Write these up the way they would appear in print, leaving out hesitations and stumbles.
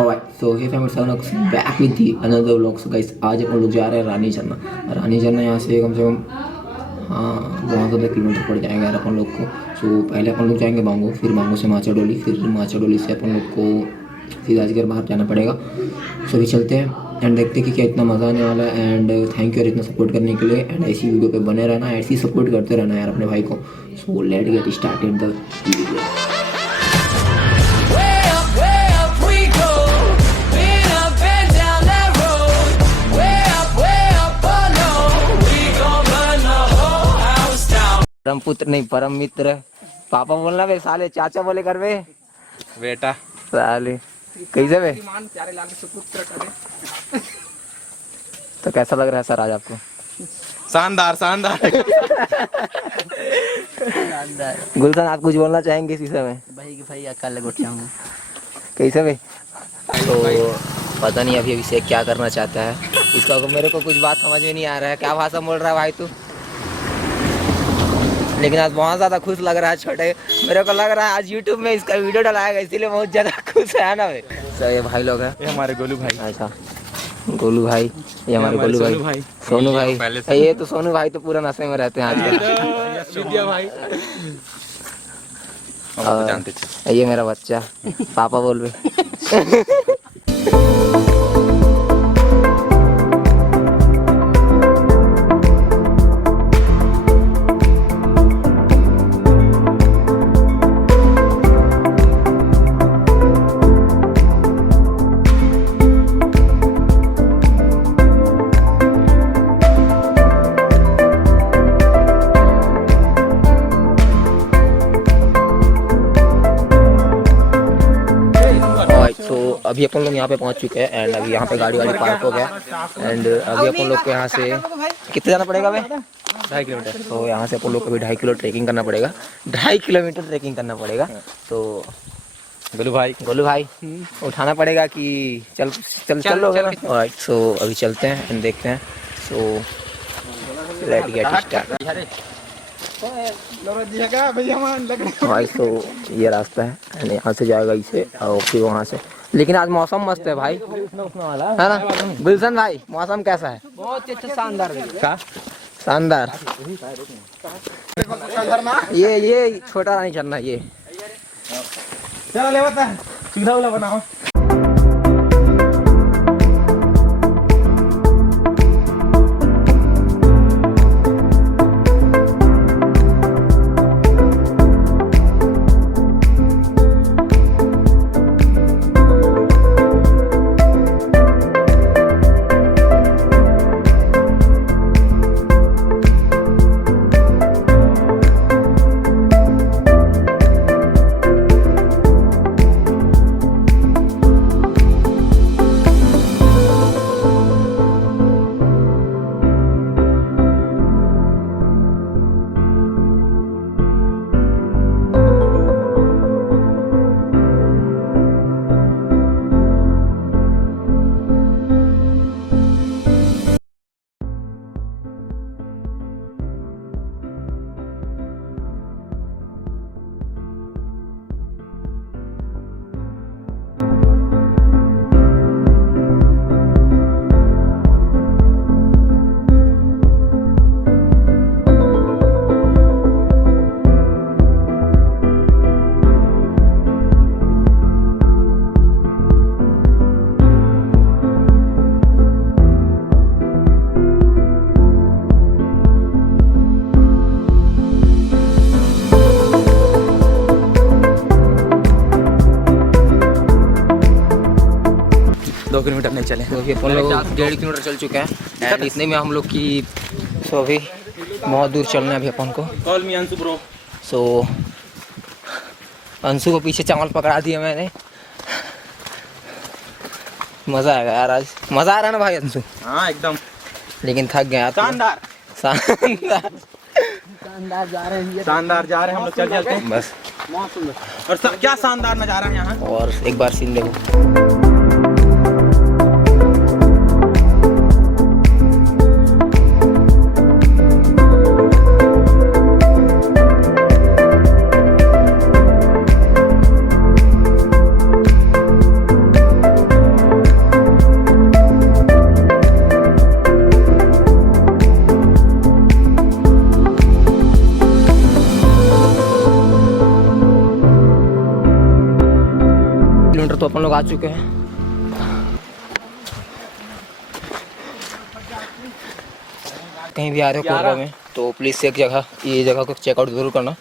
Alright, so hey family, so back with the another vlog. So guys, आज अपन लोग जा रहे हैं रानी झरना यहाँ से कम 10 किलोमीटर पड़ जाएगा यार अपन लोग को। सो पहले अपन लोग जाएंगे बांगो, फिर बांगो से माचा डोली से अपन लोग को फिर राजगढ़ बाहर जाना पड़ेगा। सो अभी चलते हैं एंड देखते हैं कि क्या इतना मज़ा आने वाला है। एंड थैंक यू यार इतना सपोर्ट करने के लिए, एंड ऐसी वीडियो पे बने रहना, ऐसी सपोर्ट करते रहना यार अपने भाई को। So let get started the video. परम पुत्र नहीं परम मित्र, पापा बोलना बे साले, चाचा बोले कर बे बेटा साले। कैसे बे? तो कैसा लग रहा है सर आज आपको? शानदार गुलशन, आप कुछ बोलना चाहेंगे इस विषय में? भाई अकेले बैठ जाऊंगा। कैसे बे? तो पता नहीं अभी अभिषेक क्या करना चाहता है इसका, मेरे को कुछ बात समझ में नहीं आ रहा है। क्या भाषा बोल रहा है भाई तू? लेकिन आज बहुत ज़्यादा खुश लग रहा है छोटे, मेरे को लग रहा है आज YouTube में इसका वीडियो डलाएगा, इसीलिए बहुत ज़्यादा खुश है ना भाई। तो ये भाई लोग हैं, ये हमारे गोलू भाई। अच्छा गोलू भाई, ये हमारे गोलू भाई, सोनू भाई। ये तो सोनू भाई तो पूरा नशे में रहते हैं आजकल। भाई जानते थे। ये मेरा बच्चा, पापा बोल बे। अभी अपन लोग यहाँ पे पहुँच चुके हैं एंड अभी यहाँ पे गाड़ी पार्क हो गया। एंड अभी अपन लोग को यहाँ से कितने जाना पड़ेगा भाई? 2.5 किलोमीटर। तो यहाँ से अपन लोग को भी 2.5 किलो ट्रेकिंग करना पड़ेगा, 2.5 किलोमीटर ट्रेकिंग करना पड़ेगा। तो गोलू भाई उठाना पड़ेगा कि चल लोगे ना? ऑलराइट, सो अभी चलते हैं एंड देखते हैं। So let's get start. तो ये रास्ता है एंड यहाँ से जाएगा इसे और फिर वहाँ से। लेकिन आज मौसम मस्त है भाई, है ना गुलशन भाई? मौसम कैसा है? बहुत अच्छा, शानदार का शानदार। ये छोटा रानी झरना, ये चलो ले बता सीधा वाला बनाओ। किलोमीटर नहीं चले, क्योंकि अपन लोग 1.5 किलोमीटर चल चुके हैं एंड इतने में हम लोग की सो अभी बहुत दूर चलना है अभी अपन को। Call me Anshu bro. So Anshu को पीछे चावल पकड़ा दिया मैंने। मज़ा आएगा यार, आज मज़ा आ रहा है ना भाई अंशु? हाँ एकदम, लेकिन थक गया। शानदार जा रहे हैं, शानदार जा रहे हैं हम लोग, चल चलते हैं बस। बहुत सुंदर और क्या शानदार नज़ारा है यहाँ। और एक बार सीन देखो। अपन लोग आ चुके हैं। कहीं भी आ रहे हो कोरबा में तो प्लीज़ एक जगह ये जगह को चेकआउट ज़रूर करना।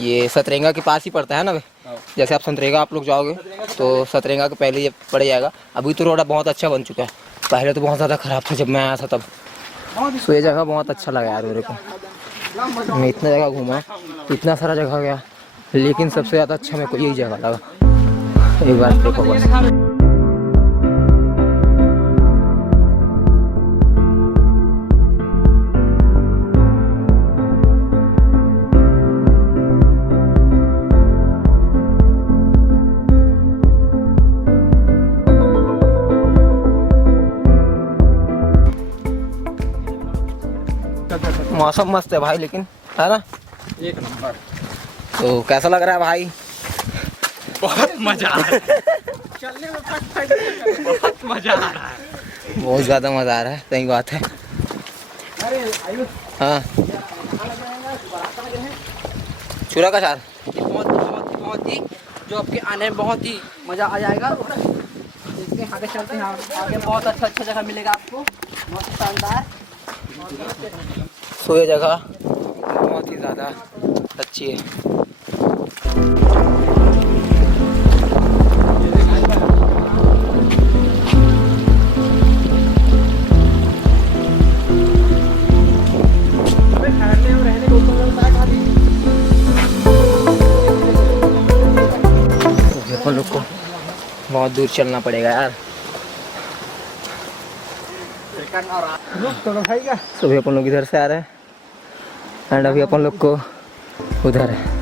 ये सतरेंगा के पास ही पड़ता है ना भाई। जैसे आप सतरेंगा आप लोग जाओगे तो सतरेंगा के पहले ये पड़ जाएगा। अभी तो रोड बहुत अच्छा बन चुका है, पहले तो बहुत ज़्यादा ख़राब था जब मैं आया था तब। तो ये जगह बहुत अच्छा लगा यार मेरे को। मैं इतना जगह घूमा, इतना सारा जगह गया, लेकिन सबसे ज़्यादा अच्छा मेरे को यही जगह लगा। एक बार देखो बस। मौसम मस्त है भाई, लेकिन है ना एक नंबर। तो कैसा लग रहा है भाई? बहुत मजा आ रहा है चलने में, बहुत मजा आ रहा है, बहुत ज़्यादा मज़ा आ रहा है, सही बात है। अरे आयुष हाँ चूरा का चार बहुत ही जो आपके आने में बहुत ही मज़ा आ जाएगा। देखते हैं आगे चलते हैं, आगे बहुत अच्छा जगह मिलेगा आपको, बहुत शानदार। सो ये जगह बहुत ही ज़्यादा अच्छी है। अपन लोग को बहुत दूर चलना पड़ेगा यार। तो अभी अपन लोग इधर से आ रहे हैं एंड अभी अपन लोग को उधर है।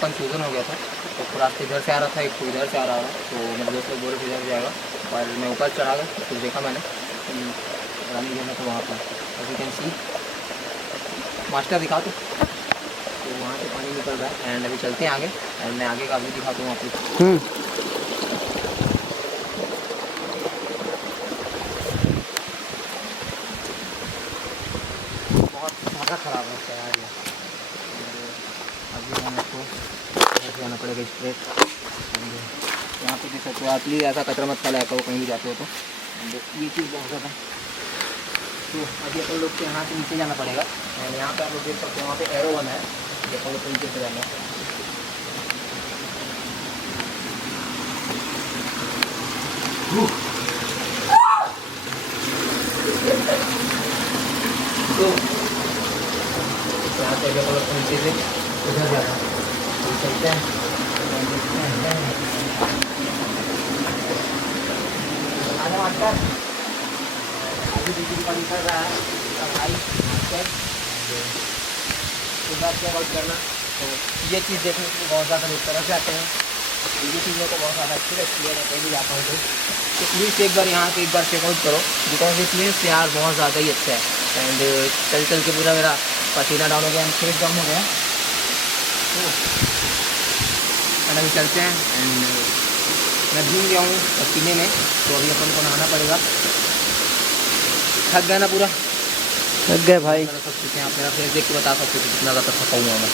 कंफ्यूजन हो गया था, तो पूरा रास्ते इधर से आ रहा था, एक इधर से आ रहा था, तो मेरे दोस्त लोग बोले इधर जाएगा, पर मैं ऊपर चढ़ा गया तो देखा मैंने रानी जी तो वहाँ पर यू कैन सी मास्टर दिखा तो वहाँ से पानी निकल रहा है। एंड अभी चलते हैं आगे एंड मैं आगे का भी दिखाता हूँ आपको। बहुत ज़्यादा ख़राब रास्ता है यार, अभी हम आपको जाना पड़ेगा स्ट्रेट। यहाँ पे देख सकते हो आप, प्लीज़ ऐसा कचरा मत फैलाया करो कहीं भी जाते हो तो। ये चीज़ बहुत ज़्यादा, तो अभी अपन लोग को यहाँ से नीचे जाना पड़ेगा और यहाँ पे आप लोग देख सकते हो वहाँ पे एरो बना है, ये अपन लोग को नीचे से जाना है। तो यहाँ से अपन लोग को नीचे से उधर जाना है, चलते हैं। अभी बिजली पानी कर रहा है भाई, चेकआउट करना। तो ये चीज़ देखने के लिए बहुत ज़्यादा लोग तरफ से आते हैं, ये चीज़ मेरे को बहुत ज़्यादा अच्छी लगती है। मैं कहीं भी जाता हूँ तो प्लीज़ एक बार यहाँ पे एक बार चेकआउट करो, बिकॉज ये प्लेस यार बहुत ज़्यादा ही अच्छा है। एंड चल चल के पूरा मेरा पसीना डाउन हो गया, फेस डाउन हो गया। तो अभी चलते हैं एंड मैं भूल गया हूँ पसीने में, तो अभी अपन को नहाना पड़ेगा। थक गया ना पूरा, लग गए भाई। सब चीज़ें आप मेरा फेस देख के बता सकते हो कितना ज़्यादा थका हुआ मैं।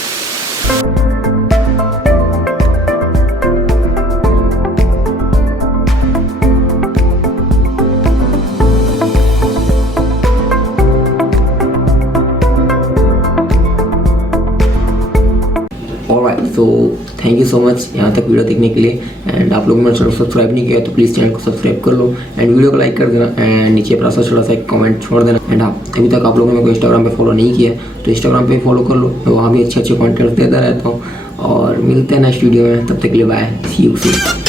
So thank you so much यहाँ तक वीडियो देखने के लिए। एंड आप लोगों ने मेरा चैनल सब्सक्राइब नहीं किया है तो प्लीज़ चैनल को सब्सक्राइब कर लो एंड वीडियो को लाइक कर देना एंड नीचे छोटा सा एक कमेंट छोड़ देना। एंड हाँ, अभी तक आप लोगों ने मेरे को इंस्टाग्राम पे फॉलो नहीं किया है तो इंस्टाग्राम पे फॉलो कर लो, मैं वहाँ भी अच्छे कंटेंट देता रहता हूँ। और मिलते हैं नेक्स्ट वीडियो में, तब तक के लिए बाय, सी यू सून।